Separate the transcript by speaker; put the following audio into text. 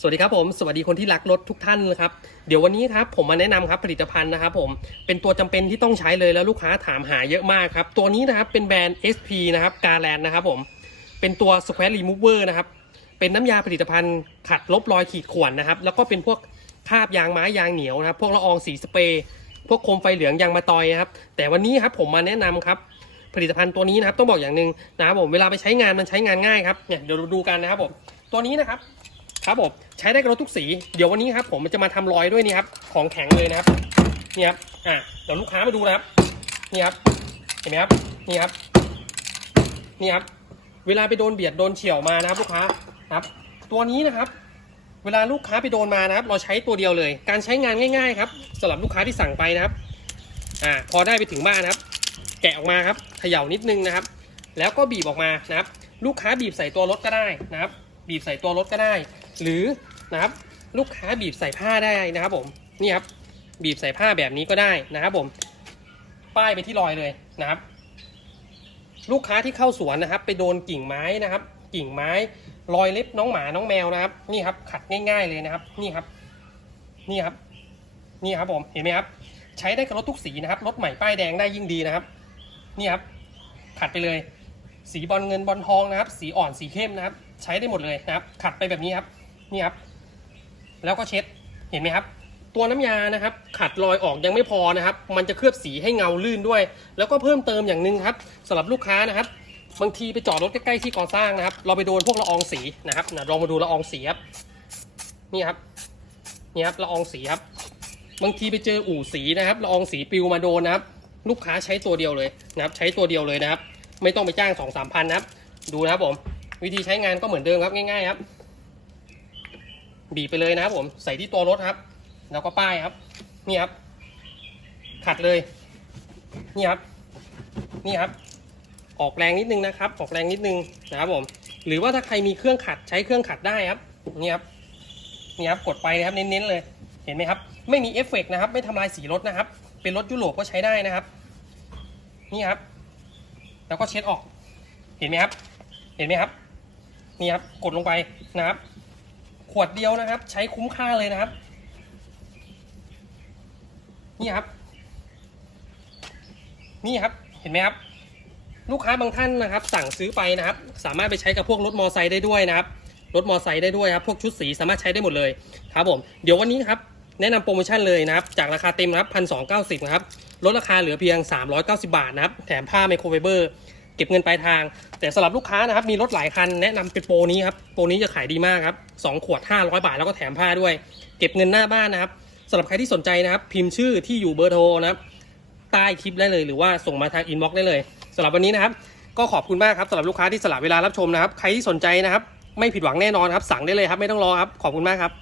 Speaker 1: สวัสดีครับผมสวัสดีคนที่รักรถทุกท่านนะครับ เดี๋ยววันนี้ครับผมมาแนะนำครับผลิตภัณฑ์นะครับผมเป็นตัวจำเป็นที่ต้องใช้เลยแล้วลูกค้าถามหาเยอะมากครับ ตัวนี้นะครับเป็นแบรนด์ SP นะครับกาแลนนะครับผมเป็นตัว Square Remover นะครับเป็นน้ำยาผลิตภัณฑ์ขัดลบรอยขีดข่วนนะครับ แล้วก็เป็นพวกคราบยางไม้ยางเหนียวนะครับ พวกละอองสีสเปรย์พวกโคมไฟเหลืองยางมาตอยนะครับ แต่วันนี้ครับผมมาแนะนำครับผลิตภัณฑ์ตัวนี้นะครับต้องบอกอย่างหนึ่งนะครับผมเวลาไปใช้งานมันใช้งานง่ายครับเนี่ยเดี๋ยวเราดูกันนะครับผม ตัวนี้นะครับครับผมใช้ได้กับรถทุกสี เดี๋ยววันนี้ครับ ผมมันจะมาทำรอยด้วยนี่ครับ ของแข็งเลยนะครับนี่ครับอะเดี๋ยวลูกค้ามาดูนะครับนี่ครับเห็นไหมครับนี่ครับนี่ครับ เวลาไปโดนเบียดโดนเฉี่ยวมานะครับลูกค้าครับ ตัวนี้นะครับ เวลาลูกค้าไปโดนมานะครับ เราใช้ตัวเดียวเลย การใช้งานง่ายๆครับสำหรับลูกค้าที่สั่งไปนะครับอ่าพอได้ไปถึงบ้านนะครับ แกะออกมาครับเขย่านิดนึงนะครับ แล้วก็บีบออกมานะครับ ลูกค้าบีบใส่ตัวรถก็ได้นะครับ บีบใส่ตัวรถก็ได้ หรือนะครับลูกค้าบีบใส่ผ้าได้นะครับผมนี่ครับบีบใส่ผ้าแบบนี้ก็ได้นะครับผม ป้ายไปที่รอยเลยนะครับ ลูกค้าที่เข้าสวนนะครับ ไปโดนกิ่งไม้นะครับ กิ่งไม้รอยเล็บน้องหมาน้องแมวนะครับ นี่ครับ ขัดง่าย ๆเลยนะครับ นี่ครับ นี่ครับ นี่ครับผมเห็นไหมครับ ใช้ได้กับรถทุกสีนะครับรถใหม่ป้ายแดงได้ยิ่งดีนะครับ นี่ครับ ขัดไปเลย สีบอลเงินบอลทองนะครับ สีอ่อนสีเข้มนะครับ ใช้ได้หมดเลยนะครับ ขัดไปแบบนี้ครับ นี่ครับ แล้วก็เช็ด เห็นไหมครับ ตัวน้ำยานะครับ ขัดรอยออกยังไม่พอนะครับ มันจะเคลือบสีให้เงาลื่นด้วย แล้วก็เพิ่มเติมอย่างหนึ่งครับสำหรับลูกค้านะครับ บางทีไปจอดรถใกล้ๆที่ก่อสร้างนะครับ เราไปโดนพวกละอองสีนะครับนะลองมาดูละอองสีครับ นี่ครับ นี่ครับละอองสีครับ บางทีไปเจออู่สีนะครับละอองสีปิวมาโดนนะครับ ลูกค้าใช้ตัวเดียวเลยนะครับ ใช้ตัวเดียวเลยนะครับ ไม่ต้องไปจ้างสองสามพันนะครับ ดูนะครับผม วิธีใช้งานก็เหมือนเดิมครับง่ายๆครับบีบไปเลยนะครับผมใส่ที่ตัวรถครับ แล้วก็ป้ายครับ นี่ครับ ขัดเลย นี่ครับ นี่ครับ ออกแรงนิดนึงนะครับ ออกแรงนิดนึงนะครับผม หรือว่าถ้าใครมีเครื่องขัดใช้เครื่องขัดได้ครับนี่ครับนี่ครับกดไปนะครับเน้นๆเลย เห็นไหมครับ ไม่มีเอฟเฟกต์นะครับ ไม่ทำลายสีรถนะครับ เป็นรถยุโรปก็ใช้ได้นะครับ นี่ครับ แล้วก็เช็ดออก เห็นไหมครับ เห็นไหมครับ นี่ครับกดลงไปนะครับ ขวดเดียวนะครับ ใช้คุ้มค่าเลยนะครับ นี่ครับ นี่ครับเห็นไหมครับ ลูกค้าบางท่านนะครับ สั่งซื้อไปนะครับ สามารถไปใช้กับพวกรถมอไซค์ได้ด้วยนะครับรถมอไซค์ได้ด้วยครับ พวกชุดสีสามารถใช้ได้หมดเลยครับผม เดี๋ยววันนี้ครับ แนะนำโปรโมชั่นเลยนะครับ จากราคาเต็มนะครับพันสองเก้าสิบนะครับ ลดราคาเหลือเพียง 390 บาทนะครับ แถมผ้าไมโครไฟเบอร์ เก็บเงินปลายทาง แต่สำหรับลูกค้านะครับมีรถหลายคันแนะนำเป็นโปรนี้ครับโปรนี้จะขายดีมากครับสองขวด 500 บาทแล้วก็แถมผ้าด้วย เก็บเงินหน้าบ้านนะครับสำหรับใครที่สนใจนะครับ พิมพ์ชื่อที่อยู่เบอร์โทรนะครับใต้คลิปได้เลยหรือว่าส่งมาทางอินบ็อกซ์ได้เลยสำหรับวันนี้นะครับ ก็ขอบคุณมากครับสำหรับลูกค้าที่สละเวลารับชมนะครับ ใครที่สนใจนะครับ ไม่ผิดหวังแน่นอนครับสั่งได้เลยครับไม่ต้องรอครับขอบคุณมากครับ